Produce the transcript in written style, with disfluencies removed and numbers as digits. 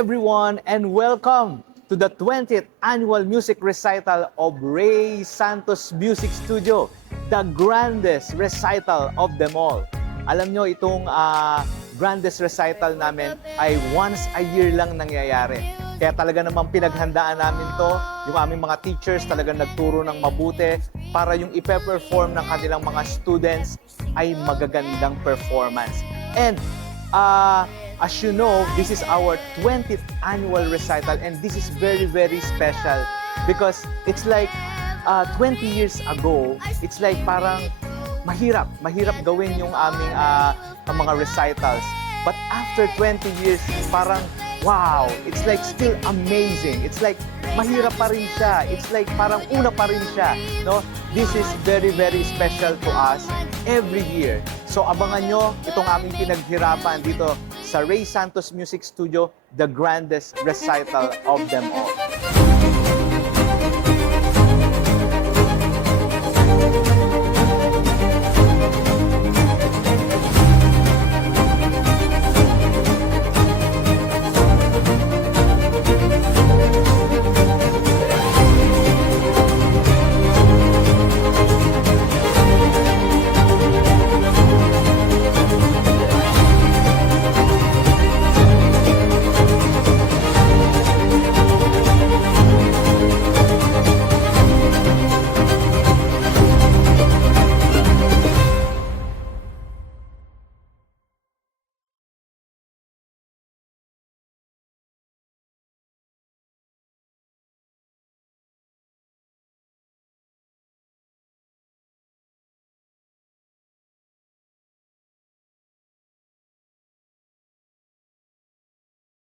everyone, and welcome to the 20th Annual Music Recital of Ray Santos Music Studio, the grandest recital of them all. Alam nyo, itong grandest recital namin ay once a year lang nangyayari. Kaya talaga namang pinaghandaan namin to, yung aming mga teachers talaga nagturo ng mabuti para yung ipe-perform ng kanilang mga students ay magagandang performance. And as you know, this is our 20th annual recital and this is very, very special because it's like 20 years ago, it's like parang mahirap gawin yung aming mga recitals. But after 20 years, parang wow, it's like still amazing. It's like mahirap pa rin siya. It's like parang una pa rin siya. No? This is very, very special to us every year. So abangan nyo itong aming pinaghirapan dito sa Ray Santos Music Studio, the grandest recital of them all.